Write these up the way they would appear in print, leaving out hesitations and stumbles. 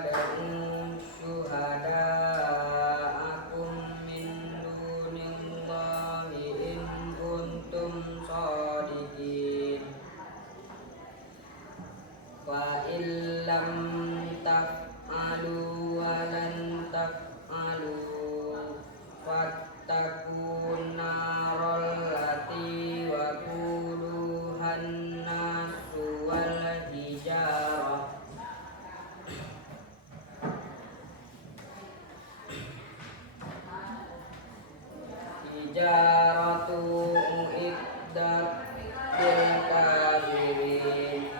tad'u syuhada'akum min dunillahi in kuntum shadiqin. Fa illam taf'alu wa lan taf'alu fattaqun narol lati waquduhan nasu wal hijarah. Hijaratu uiddat lil kafirin.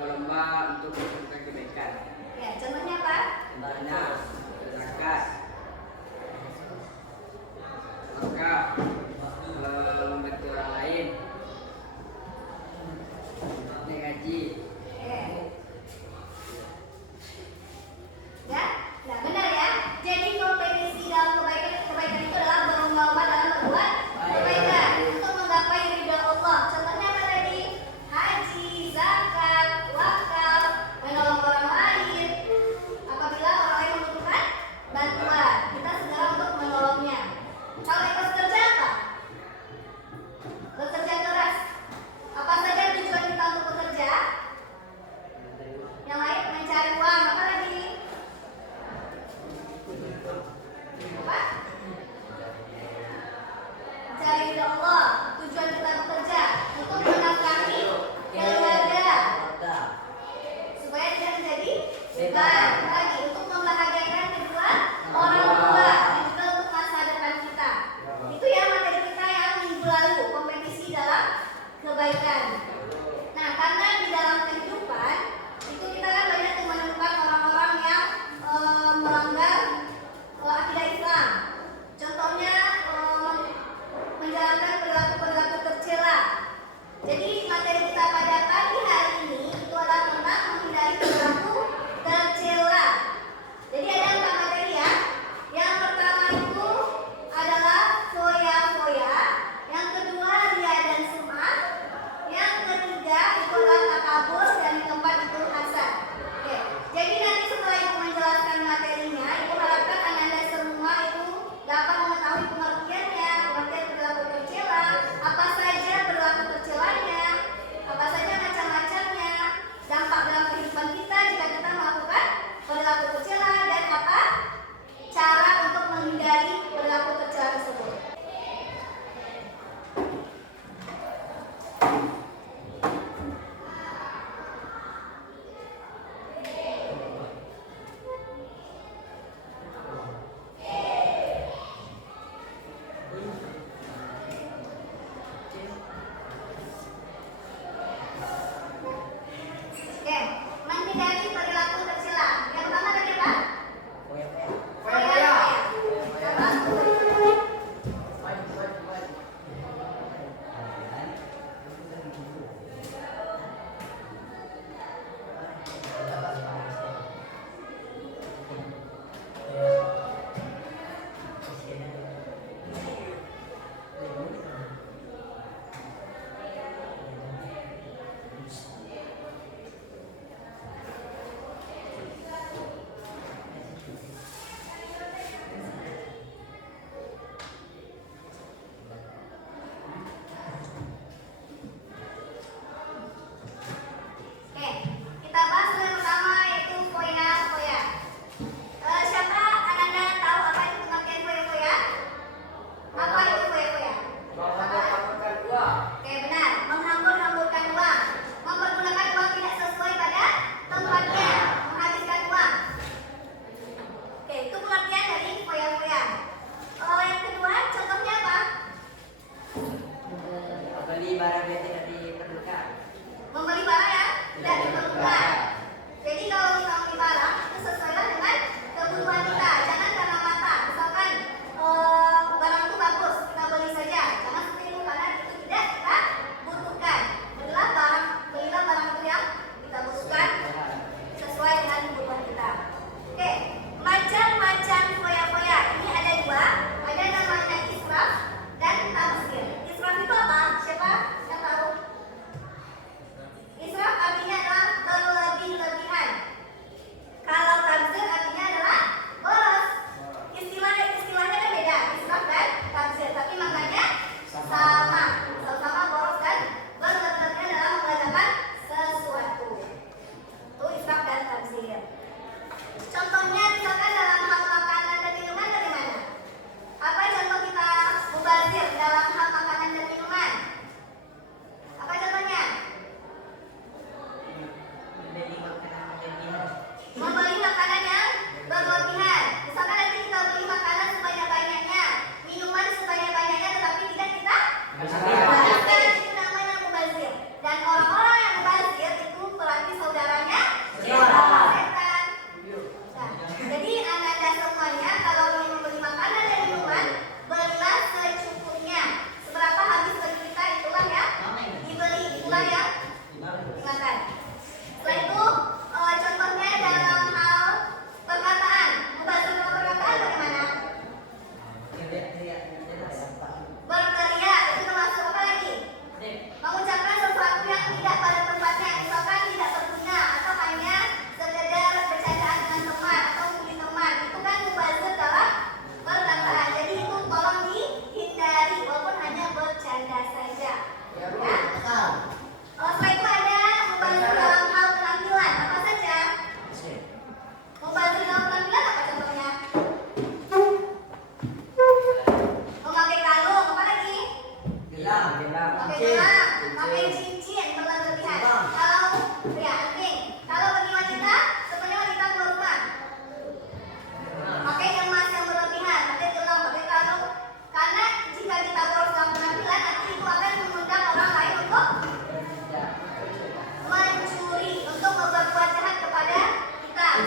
Berlomba untuk melakukan kebaikan. Ya, contohnya apa? Contohnya zakat,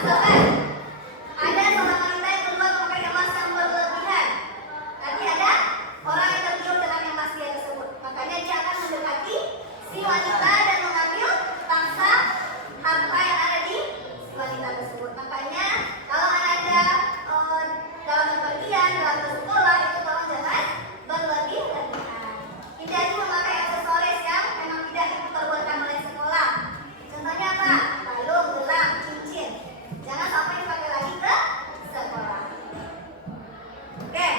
Misalkan ada seorang wanita yang keluar memakai emas yang berlebihan. Nanti ada orang yang tergiur dengan emas dia tersebut. Makanya dia akan mendekati si wanita dan mengambil tangsa harta yang ada di si wanita tersebut. Makanya kalau Anda dalam bepergian, dalam bersekolah itu tolong jangan berlebih-lebihan. Hindari memakai aksesoris yang memang tidak diperbolehkan oleh sekolah. Contohnya apa? Kalung, gelang, cincin. Jangan sampai dipakai lagi ke sekolah. Oke,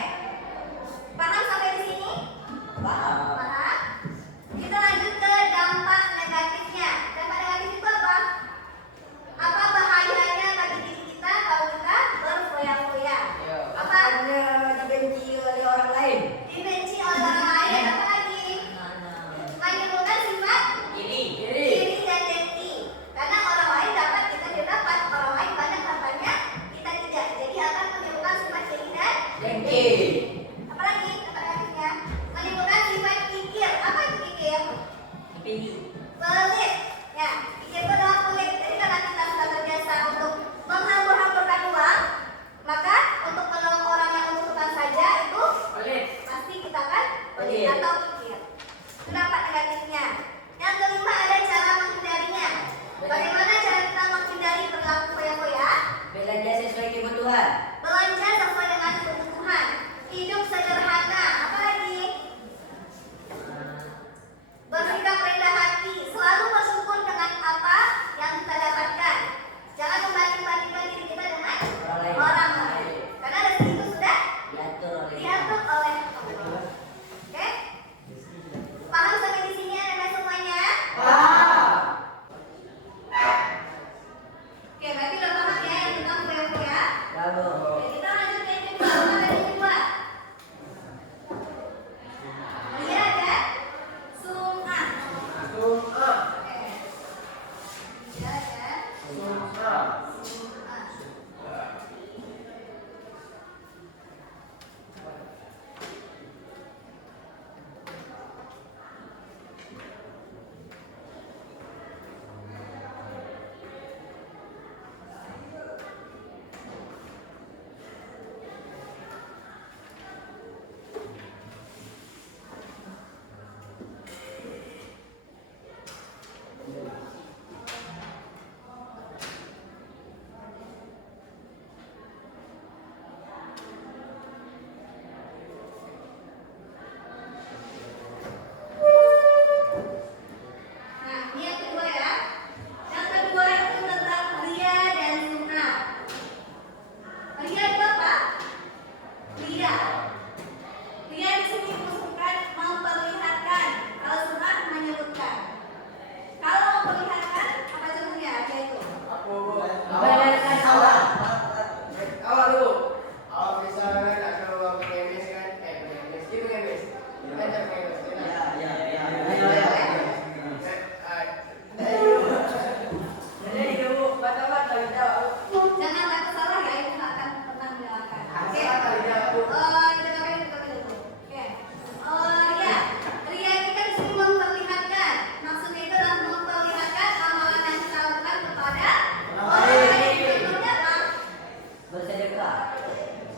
paham sampai di sini? Paham? Kita lanjut ke dampak negatifnya. Dampak negatif itu apa? Apa bahayanya bagi diri kita kalau kita berfoya-foya? Apa? Dibenci oleh orang lain. Dibenci oleh orang lain. Apa lagi? Menimbulkan sifat iri dan dengki. Karena orang lain dapat, kita tidak dapat. Orang lain banyak hartanya, kita tidak. Jadi akan menimbulkan sifat iri dan Dengki. apa lagi? Dampak negatifnya menimbulkan sifat kikir. Apa itu kikir? Pelit. Ya, kikir itu adalah pelit. Jadi karena kita sudah terbiasa untuk menghambur-hamburkan uang, maka untuk menolong orang yang membutuhkan saja itu pasti kita kan pelit atau kikir. Itu dampak negatifnya. Yang kelima ada cara menghindarinya. Bagaimana cara kita menghindari perilaku foya-foya? Belanja sesuai kebutuhan. Belanja sesuai dengan kebutuhan. Hidup sederhana. Apa lagi? Bersikap rendah hati. Selalu bersyukur dengan apa yang kita dapatkan. Jangan membanding-bandingkan diri kita dengan orang lain. Karena rezeki itu sudah diatur oleh Allah. Oke? Paham sampai di sini Anda semuanya? Oke, berarti udah paham ya yang tentang foya-foya? Oke, kita lanjut ke yang kedua. Apa tadi yang kedua? Ria dan sum'ah. Oke. Ria dan sum'ah. Nah, ini yang kedua ya. Yang kedua itu tentang ria dan sum'ah. Ria itu apa? Ria. Ria di sini maksudkan memperlihatkan. Kalau sum'ah menyebutkan. Kalau memperlihatkan apa contohnya? Ria itu. Memperlihatkan awal. Awal dulu. Misalnya nak keluar pakai mes kan, mes itu kan mes. Kita pakai mes. Jadi kamu bata-bata jawab. Jangan takut salah ya, itu nggak akan pernah mengalahkan. Oke. Oke. Ria. Ria ini kan di sini memperlihatkan. Maksudnya itu adalah memperlihatkan amalan yang kita lakukan kepada orang lain. Contohnya apa? Bersedekah.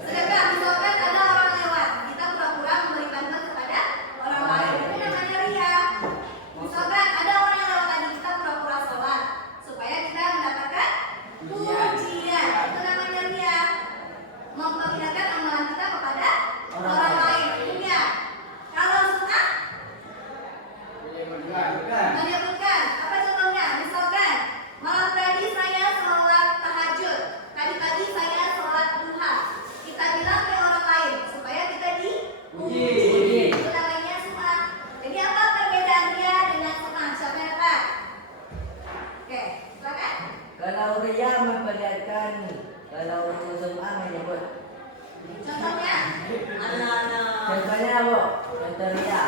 Sedekah, misalkan ada orang lewat, kita pura-pura memberi bantuan kepada orang lain. Itu namanya ria. Misalkan ada orang yang lewat tadi, kita pura-pura sholat supaya kita mendapatkan pujian. Itu namanya ria. Memperlihatkan amalan kita kepada orang lain. Iya. Kalau sum'ah menyebutkan. Apa contohnya? Misalkan malam tadi saya sholat tahajud, tadi pagi saya sholat duha. Kita bilang ke orang lain supaya kita dipuji. Itu namanya sum'ah. Jadi apa perbedaan ria dengan sum'ah? Siapa yang dapat? Oke, silakan. Kalau ria memperlihatkan, kalau sum'ah menyebut. Contohnya? Contohnya Bu, contoh ria.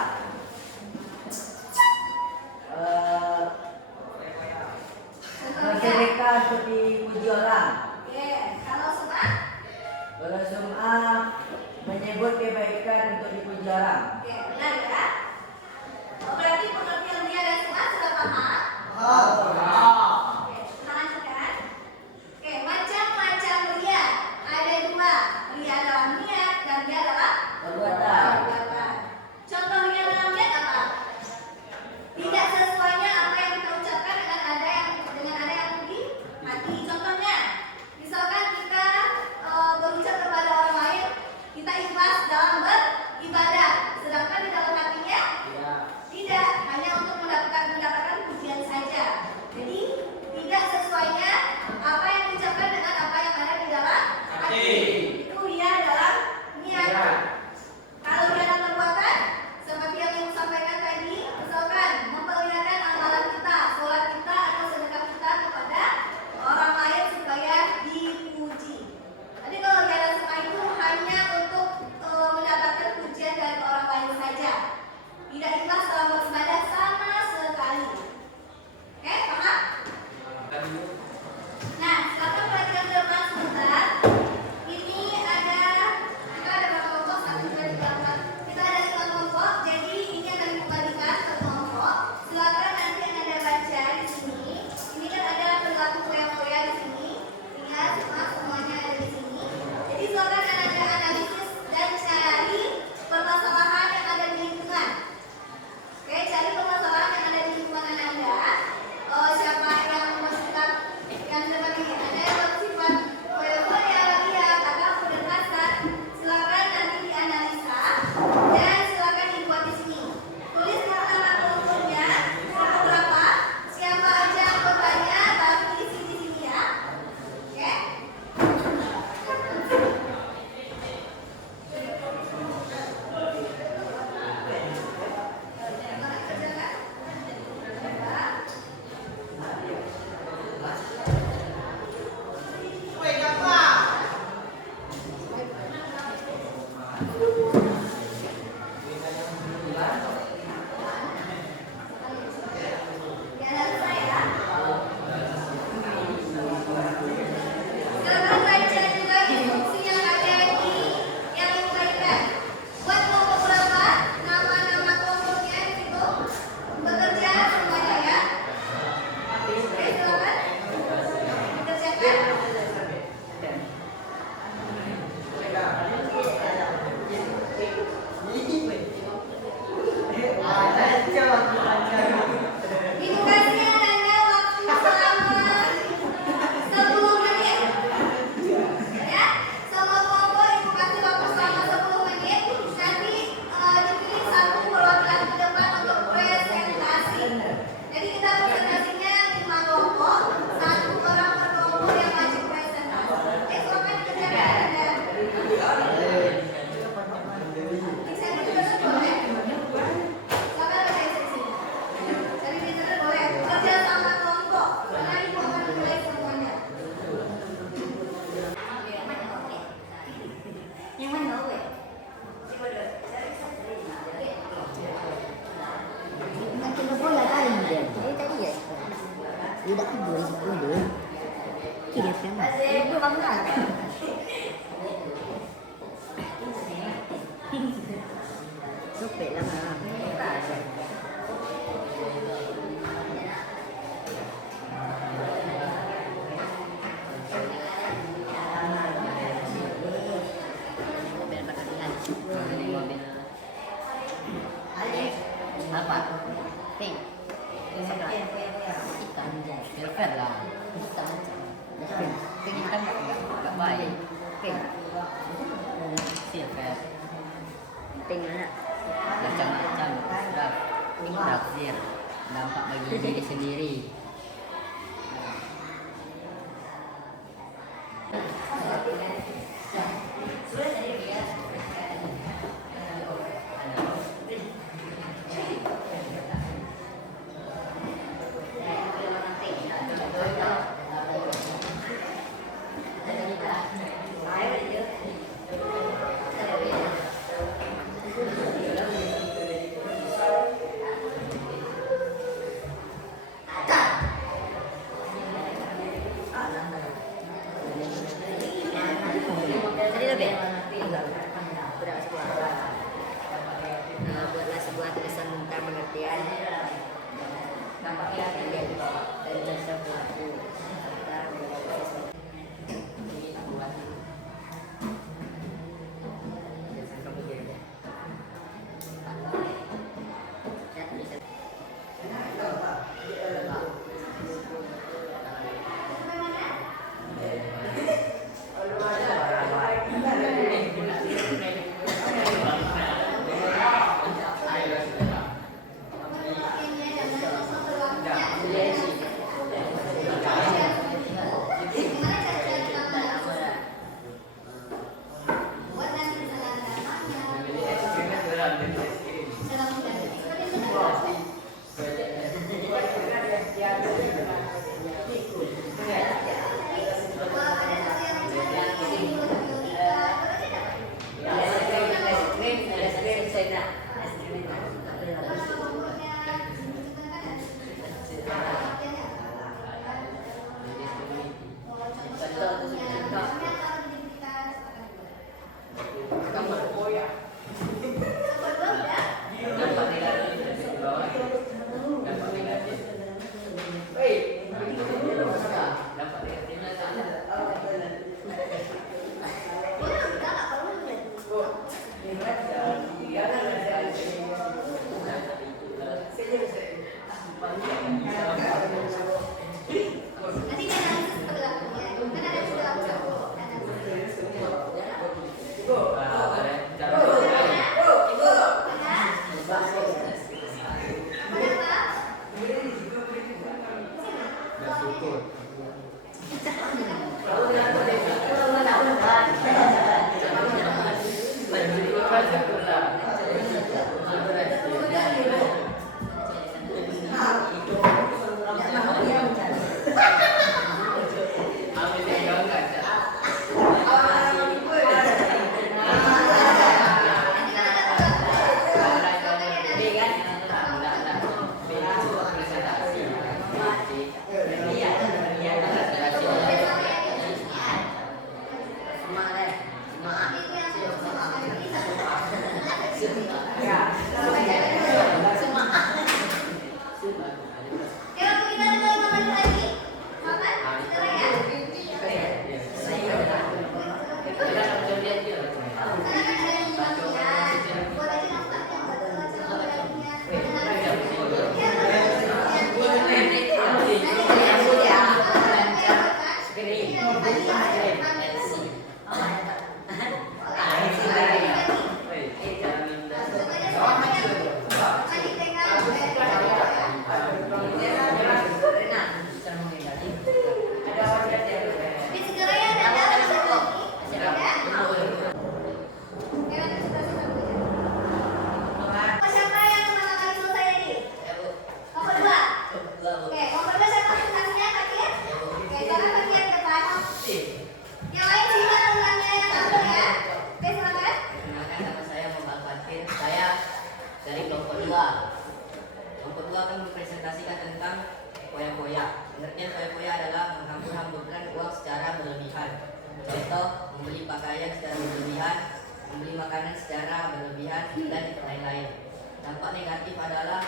Bersedekah untuk dipuji orang. Oke, kalau sum'ah? Kalau sum'ah menyebut kebaikan untuk dipuji orang. Oke, benar ya? Oh, berarti pengertian ria dan sum'ah sudah paham? Oke, kita lanjutkan. Oke, macam Iya kan? Ibu kamu lah. Supaya lah. Mobil berlebihan. Mobil. Apa? Pink. Hitam aja. Silver lah. Hitam aja. Pink. Pink hitam nggak baik. Pink. Silver. Pink mana? Macam-macam. Tafsir. Dampak bagi diri sendiri. Tadi lebih? Enggak. Berapa sebuah? Buatlah sebuah tulisan tentang pengertian dan jasa pelaku serta dampak negatif adalah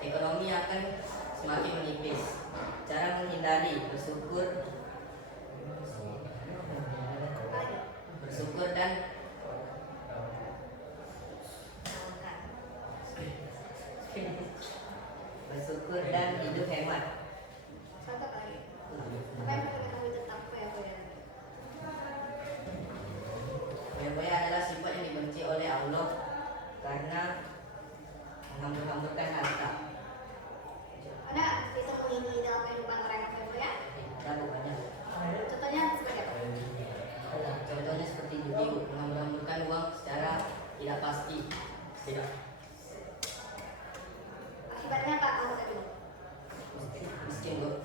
ekonomi akan semakin menipis. Cara menghindari bersyukur dan hidup hemat. Contoh lagi. Apa yang perlu ketahui tentang foya-foya? Foya-foya adalah sifat yang dibenci oleh Allah karena menghambur-hamburkan harta. Ada ditemui di dalam kehidupan orang yang foya-foya? Kita bukannya. Contohnya seperti apa? Contohnya seperti judi, menghambur-hamburkan uang secara tidak pasti. Akibatnya apa kamu tadi? Miskin, Bu.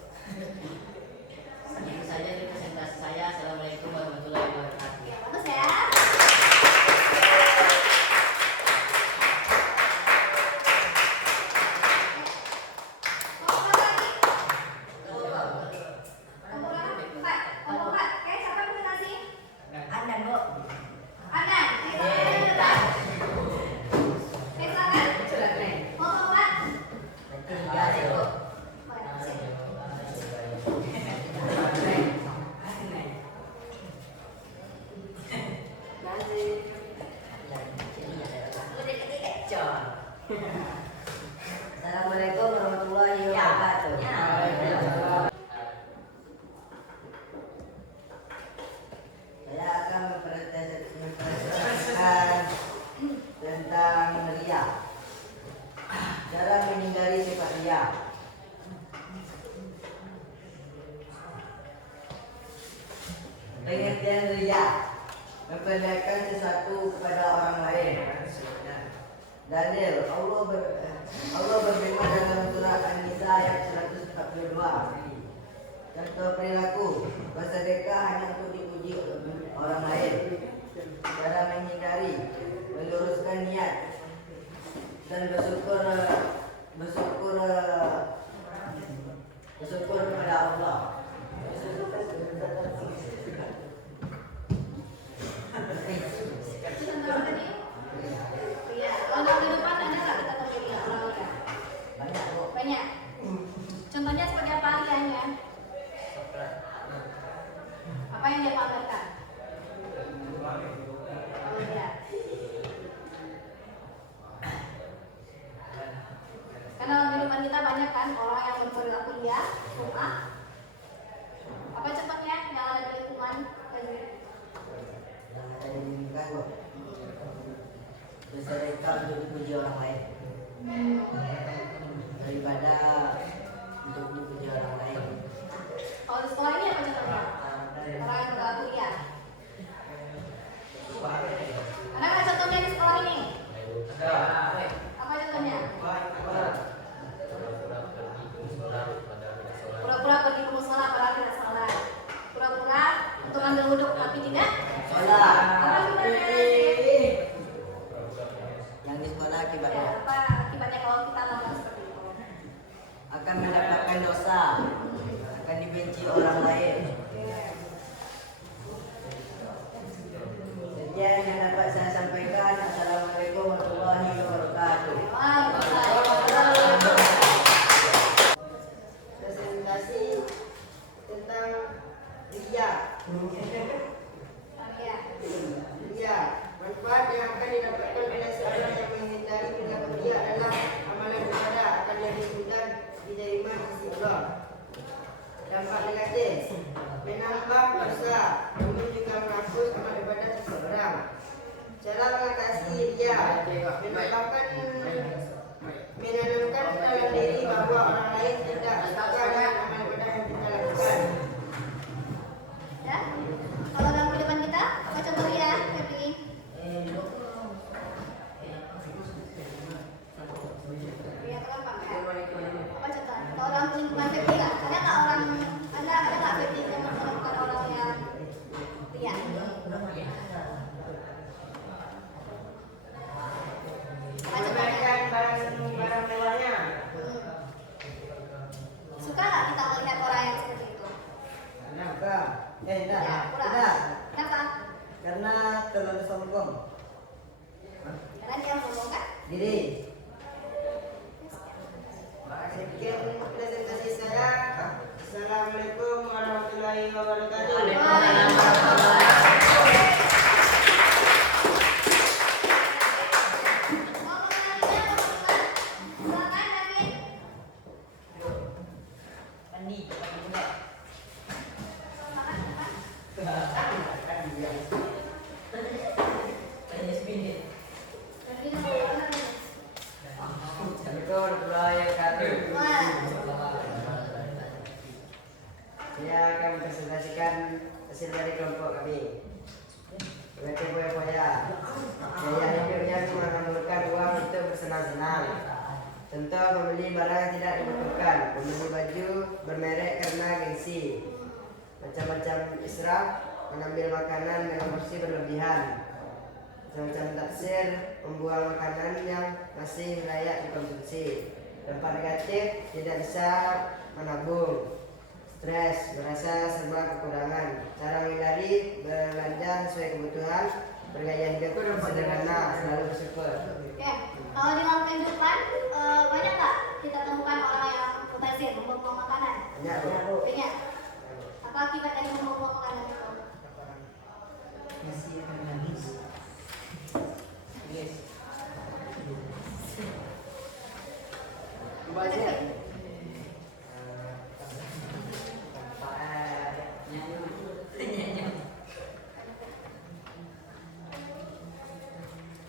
Itu saja dari presentasi saya. Assalamualaikum warahmatullahi wabarakatuh. Ya, bagus ya. Kelompok lagi. Kelompok 4. Oke, siapa yang presentasi? Anda, Bu. Anan. Silakan. Kelompok 4. Ketiga, Bu. Boleh, sini. Assalamualaikum warahmatullahi wabarakatuh. Saya akan mempresentasikan tentang riya. Cara menghindari sifat riya. Pengertian riya, memperlihatkan sesuatu kepada orang lain. Dalil Allah berfirman dalam surah An-Nisa ayat 142. Contoh perilaku bersedekah hanya untuk dipuji orang lain. Cara menghindari, meluruskan niat dan bersyukur kepada Allah. Contoh tadi. Iya, kalau kehidupan ada nggak kita temui dia orang-orang? Banyak, Bu. Banyak. Contohnya seperti apa rianya? Apa yang dia pamerkan? Oh iya. Karena dalam kehidupan kita banyak kan orang yang berperilaku ria, sum'ah. Apa contohnya yang ada di lingkungan? Yang ada di lingkungan, Bu. Bersedekah untuk dipuji orang lain daripada untuk dipuji orang lain. Kalau di sekolah ini apa contohnya? Orang yang berperilaku ria. Ada nggak contohnya di sekolah ini? Apa contohnya? Pura-pura pergi ke musola padahal tidak salah. Pura-pura untuk ambil wuduk tapi tidak. Sekolah. Apa akibatnya? Yang di sekolah Ya, akibatnya apa akibatnya kalau kita melakukan seperti itu? akan mendapatkan dosa, akan dibenci orang lain. Sekian yang dapat saya sampaikan. Assalamualaikum warahmatullahi wabarakatuh. Presentasi tentang riya. Riya, manfaat yang akan didapatkan oleh seorang yang menghindari perilaku riya adalah amalan ibadah akan lebih mudah diterima di sisi Allah. Dampak negatif, menambah dosa, namun juga menghapus amal ibadah seseorang. Cara mengatasi riya, menanamkan dalam diri bahwa orang lain tidak suka dengan amal ibadah yang kita lakukan. Ya, kalau dalam kehidupan kita, apa contohnya? Febri? Ya, kenapa? Apa contoh? Kalau dalam lingkungan Febri nggak? Ada nggak orang? Ada nggak Febri yang menemukan orang yang ria? Apa contohnya? Memamerkan barang mewahnya. Suka nggak kita melihat orang yang seperti itu? Kenapa? Ya, kurang. Tidak. Kenapa? Karena terlalu sombong Karena dia mengombongkan diri. wabarakatuh. Waalaikumsalam warahmatullahi Mandi, pakai juga. Assalamualaikum warahmatullahi wabarakatuh. Saya akan presentasikan hasil dari kelompok kami. Sebagai poya-poya, gaya hidupnya menghamburkan uang untuk bersenang-senang. Contoh, membeli barang yang tidak dibutuhkan, membeli baju bermerek karena gengsi. Macam-macam israf, mengambil makanan dengan porsi berlebihan. Macam-macam taksir, membuang makanan yang masih layak dikonsumsi. Dampak negatif, tidak bisa menabung. Stres, merasa serba kekurangan. Cara menghindari, belanja sesuai kebutuhan. Bergaya hidup pun sederhana, selalu bersyukur. Oke, kalau di dalam kehidupan banyak nggak kita temukan orang yang mubazir, membuang makanan? Banyak, Bu. Banyak. Apa akibat dari membuang makanan itu?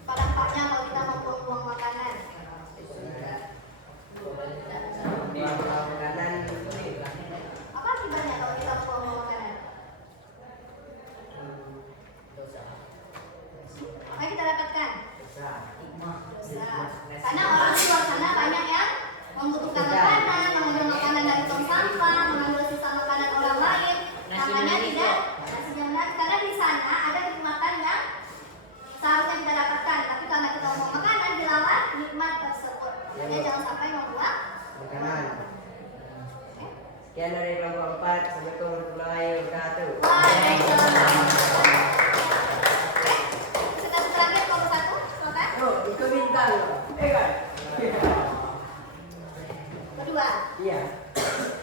Apa dampaknya kalau kita membuang makanan? Buang makanan, Apa akibatnya kalau kita membuang makanan? Apa yang kita dapatkan? dosa. Dosa. Karena orang di luar sana banyak yang membutuhkan makanan, mengambil makanan dari tong sampah, mengambil sisa makanan orang lain. Makanya tidak nasinya benar. Karena di sana ada nikmatan yang seharusnya kita dapatkan, tapi karena kita membuang makanan dilawan nikmat tersebut. Makanya jangan sampai membuang Makanan. Sekian dari kelompok 4. Assalamualaikum warahmatullahi wabarakatuh. Waalaikumsalam. Presentasi terakhir kelompok 1, silakan. Oh, itu bintang. Kan? Kedua. Iya.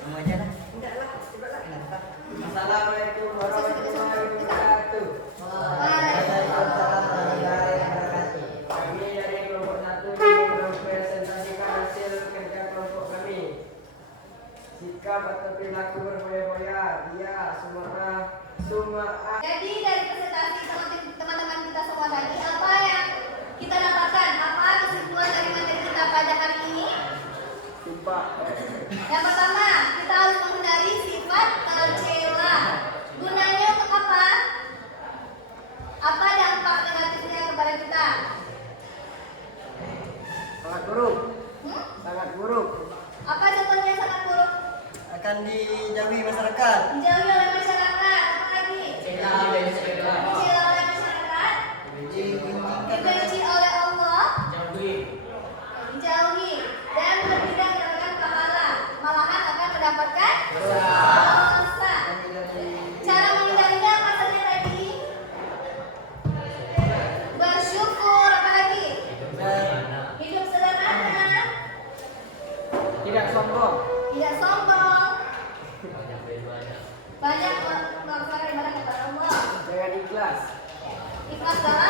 Mau aja lah. Enggak lah, coba lah. Assalamualaikum warahmatullahi wabarakatuh. Waalaikumsalam warahmatullahi wabarakatuh. Kami dari kelompok 1 ingin mempresentasikan hasil kerja kelompok kami. Sikap atau perilaku berfoya-foya, dia semua Jadi dari presentasi teman-teman kita semua tadi, apa yang kita dapatkan? Apa kesimpulan dari materi kita pada hari ini? sumpah. Yang pertama, kita harus menghindari sifat tercela. Gunanya untuk apa? Apa dampak negatifnya kepada kita? Sangat buruk, Hmm? sangat buruk. Apa contohnya yang sangat buruk? Akan dijauhi masyarakat. Dijauhi oleh masyarakat. Apa lagi? Dicela oleh masyarakat. Dibenci oleh Allah. Dijauhi dan tidak mendapatkan pahala, malahan akan mendapatkan dosa. Cara menghindarinya apa saja tadi? Bersyukur, apa lagi? Hidup sederhana, Tidak sombong. tidak sombong, banyak melakukan ibadah kepada Allah, Dengan ikhlas. ikhlas dalam